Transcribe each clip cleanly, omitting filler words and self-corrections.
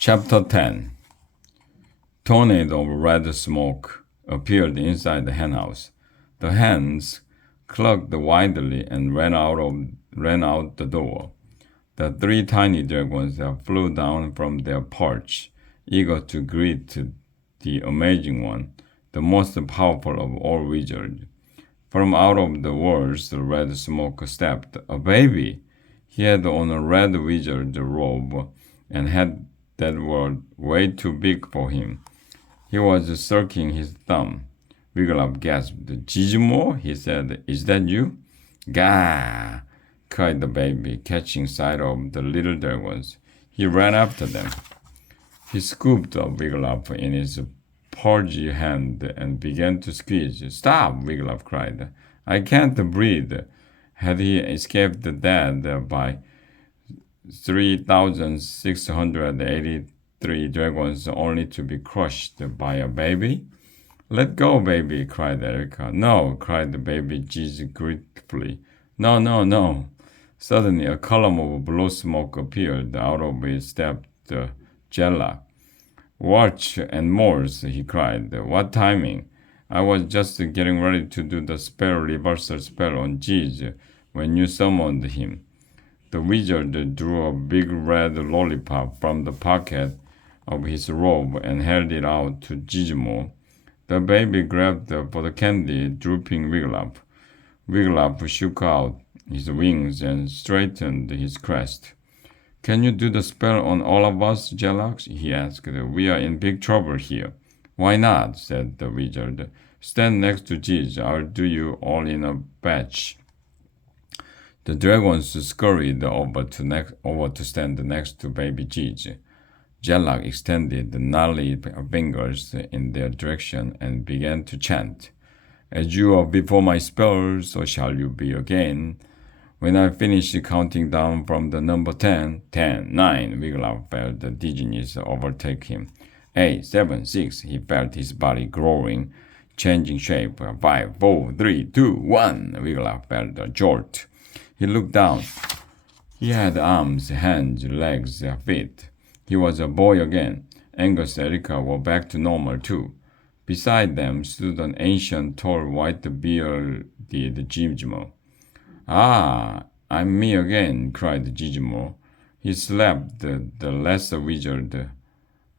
Chapter 10. Tornado of red smoke appeared inside the henhouse. The hens clucked wildly and ran out the door. The three tiny dragons flew down from their perch, eager to greet the amazing one, the most powerful of all wizards. From out of the walls, the red smoke stepped a baby. He had on a red wizard robe and had that were way too big for him. He was sucking his thumb. Wigglup gasped. Gizmo, he said, is that you? Gah! Cried the baby, catching sight of the little dragons. He ran after them. He scooped up Wigglup in his pudgy hand and began to squeeze. Stop! Wigglup cried. I can't breathe. Had he escaped dead by 3,683 dragons only to be crushed by a baby? Let go, baby, cried Erica. No, cried the baby Giz gratefully. No, no, no. Suddenly a column of blue smoke appeared. Out of it stepped Jella. Watch and Morse, he cried. What timing! I was just getting ready to do the spell reversal spell on Giz when you summoned him. The wizard drew a big red lollipop from the pocket of his robe and held it out to Gizmo. The baby grabbed for the candy, drooping Wigglup. Wigglup shook out his wings and straightened his crest. Can you do the spell on all of us, Jelax? He asked. We are in big trouble here. Why not? Said the wizard. Stand next to Giz. I'll do you all in a batch. The dragons scurried over to stand next to baby Giz. Jelak extended the gnarly fingers in their direction and began to chant. As you are before my spell, so shall you be again. When I finish counting down from the number 10, 10, 9, Wigglup felt the dizziness overtake him. 8, 7, 6, he felt his body growing, changing shape. 5, 4, 3, 2, 1, Wigglup felt a jolt. He looked down. He had arms, hands, legs, feet. He was a boy again. Angus and Erica were back to normal too. Beside them stood an ancient, tall, white-bearded Gizmo. Ah, I'm me again, cried Gizmo. He slapped the lesser wizard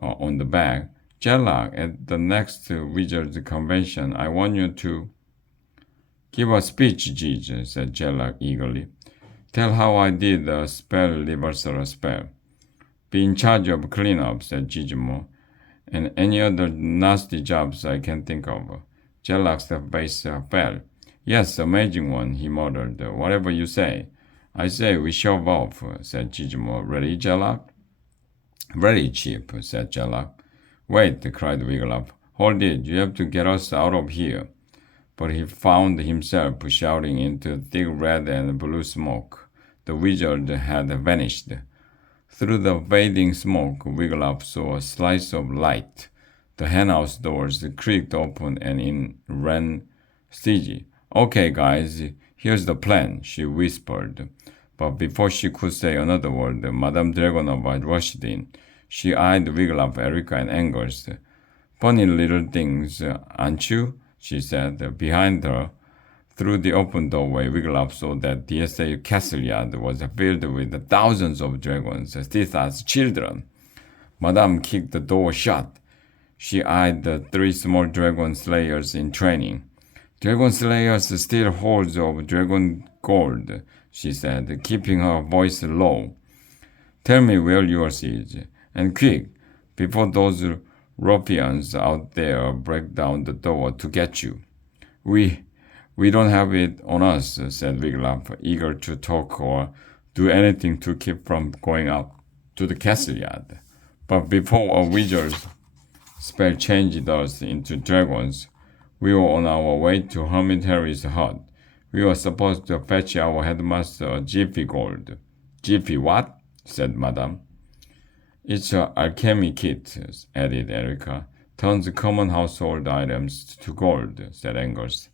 on the back. Jelak, at the next wizard convention, I want you to give a speech, Giz, said Jelak eagerly. Tell how I did the spell reversal spell. Be in charge of cleanup, said Gizmo, and any other nasty jobs I can think of. Jelak's face fell. Yes, amazing one, he muttered. Whatever you say. I say we shove off, said Gizmo. Ready, Jelak? Ready, Chief, said Jelak. Wait, cried Wigglup. Hold it, you have to get us out of here. But he found himself shouting into thick red and blue smoke. The wizard had vanished. Through the fading smoke, Wigglup saw a slice of light. The henhouse doors creaked open and in ran Stigi. Okay, guys, here's the plan, she whispered. But before she could say another word, Madame Dragonova rushed in. She eyed Wigglup, Erica, and Angus. Funny little things, aren't you? She said. Behind her, through the open doorway, Wigglup saw that the DSA castle yard was filled with thousands of dragons, thick as children. Madame kicked the door shut. She eyed the three small dragon slayers in training. Dragon slayers steal hordes of dragon gold, she said, keeping her voice low. Tell me where yours is, and quick, before those ruffians out there break down the door to get you. We don't have it on us, said Wigglup, eager to talk or do anything to keep from going out to the castle yard. But before a wizard's spell changed us into dragons, we were on our way to Hermit Harry's hut. We were supposed to fetch our headmaster a jiffy gold. Jiffy what? Said Madame. It's an alchemy kit, added Erica. Turns common household items to gold, said Angus.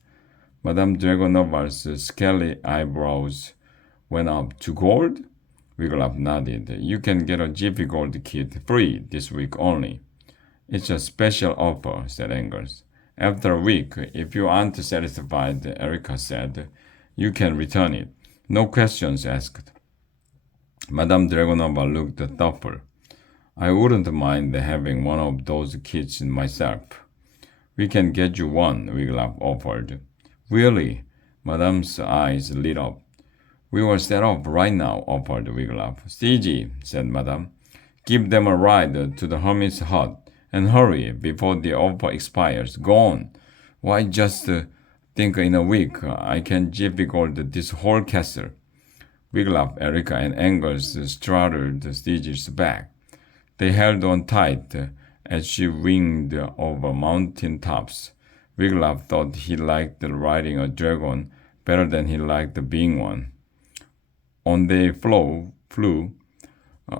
Madame Dragonova's scaly eyebrows went up. To gold? Wigglytuff nodded. You can get a Jiffy Gold kit free this week only. It's a special offer, said Angus. After a week, if you aren't satisfied, Erica said, you can return it. No questions asked. Madame Dragonova looked thoughtful. I wouldn't mind having one of those kits myself. We can get you one, Wigglytuff offered. Really? Madame's eyes lit up. We will set off right now, offered Wigglytuff. CG, said Madame. Give them a ride to the hermit's hut. And hurry, before the offer expires. Go on. Why, just think in a week I can Jiffy Gold this whole castle. Wigglytuff, Erica, and Angus straddled Stitch's back. They held on tight as she winged over mountain tops. Wigglytuff thought he liked riding a dragon better than he liked being one. On they flew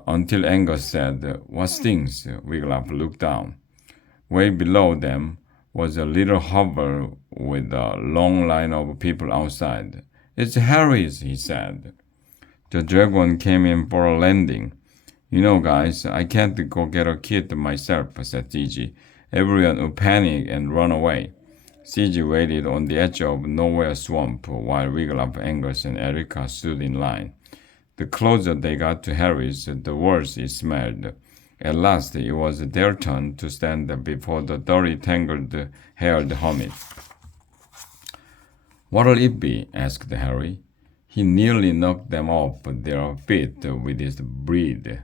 until Angus said, What stings? Wigglytuff looked down. Way below them was a little hovel with a long line of people outside. It's Harry's, he said. The dragon came in for a landing. You know, guys, I can't go get a kit myself, said CG. Everyone would panic and run away. CG waited on the edge of Nowhere Swamp while Wigglytuff, Angus, and Erica stood in line. The closer they got to Harry's, the worse it smelled. At last, it was their turn to stand before the dirty, tangled-haired hermit. What'll it be? Asked Harry. He nearly knocked them off their feet with his breed.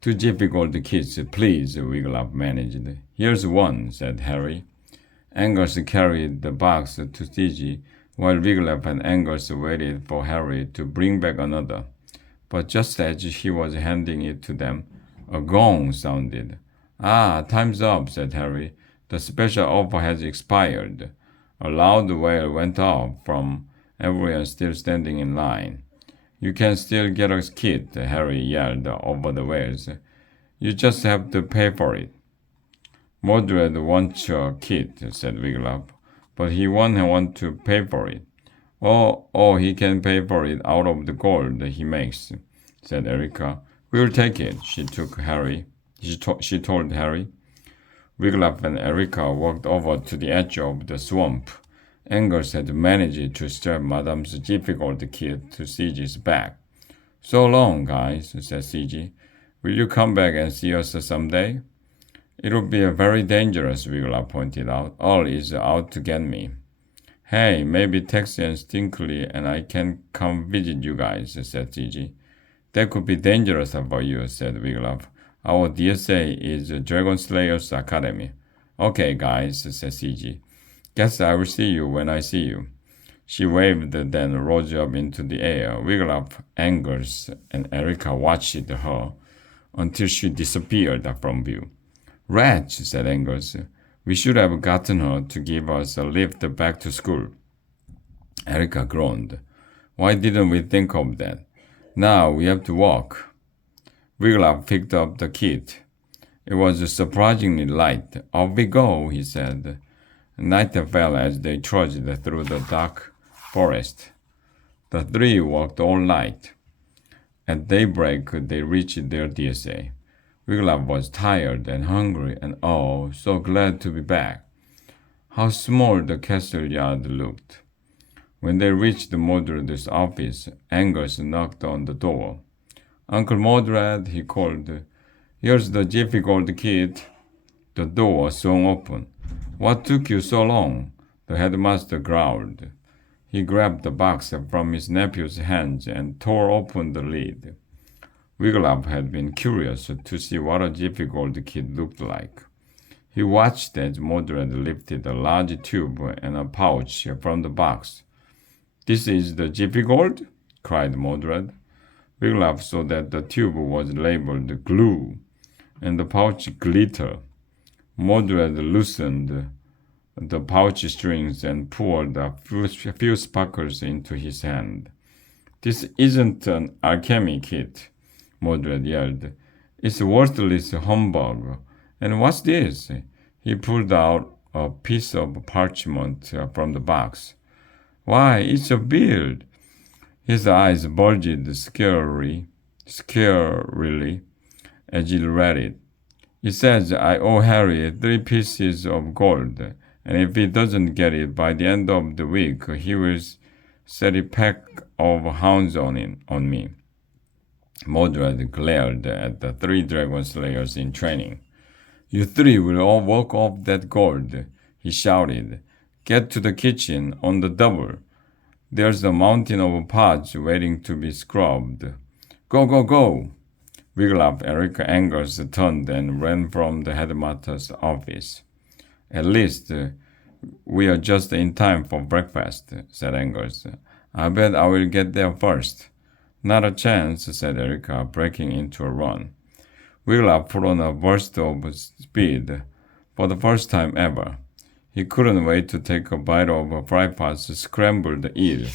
2 Jiffy Gold kits, please, Wigglytuff managed. Here's one, said Harry. Angus carried the box to Stitchy, while Wigglytuff and Angus waited for Harry to bring back another. But just as he was handing it to them, a gong sounded. Ah, time's up, said Harry. The special offer has expired. A loud wail went up from everyone still standing in line. You can still get a kit, Harry yelled over the wails. You just have to pay for it. Mordred wants a kit, said Wigglytuff, but he won't want to pay for it. Oh, he can pay for it out of the gold he makes, said Erica. We'll take it, she told Harry. Wigglytuff and Erica walked over to the edge of the swamp. Angus had managed to strap Madame's Jiffy Gold kit to CG's back. So long, guys, said CG. Will you come back and see us someday? It'll be very dangerous, Wigglytuff pointed out. Earl is out to get me. Hey, maybe Texie and Stinkley and I can come visit you guys, said CG. That could be dangerous for you, said Wigglytuff. Our DSA is Dragon Slayers Academy. Okay, guys, said CG. Guess I will see you when I see you. She waved, then rose up into the air. Wigglytuff, Angus, and Erica watched her until she disappeared from view. Rats, said Angus. We should have gotten her to give us a lift back to school. Erica groaned. Why didn't we think of that? Now we have to walk. Wigglytuff picked up the kit. It was surprisingly light. Off we go, he said. Night fell as they trudged through the dark forest. The three walked all night. At daybreak, they reached their DSA. Wigglytuff was tired and hungry and oh, so glad to be back. How small the castle yard looked. When they reached Mordred's office, Angus knocked on the door. Uncle Mordred, he called. Here's the Jiffy Gold kit. The door swung open. What took you so long? The headmaster growled. He grabbed the box from his nephew's hands and tore open the lid. Wigglytuff had been curious to see what a Jiffy Gold kit looked like. He watched as Mordred lifted a large tube and a pouch from the box. This is the Jiffy Gold? Cried Mordred. Wigglytuff saw that the tube was labeled glue, and the pouch glittered. Mordred loosened the pouch strings and poured a few sparkles into his hand. This isn't an alchemy kit, Mordred yelled. It's worthless humbug. And what's this? He pulled out a piece of parchment from the box. Why, it's a beard. His eyes bulged scarily. scarily, as he read it. It says, I owe Harry 3 pieces of gold, and if he doesn't get it by the end of the week, he will set a pack of hounds on me. Mordred glared at the 3 dragon slayers in training. You 3 will all walk off that gold, he shouted. Get to the kitchen on the double. There's a mountain of pots waiting to be scrubbed. Go, go, go! Wiglaf, Erica Angers turned and ran from the headmaster's office. At least we are just in time for breakfast, said Angers. I bet I will get there first. Not a chance, said Erica, breaking into a run. Wiglaf put on a burst of speed for the first time ever. He couldn't wait to take a bite of Frypot's scrambled eel.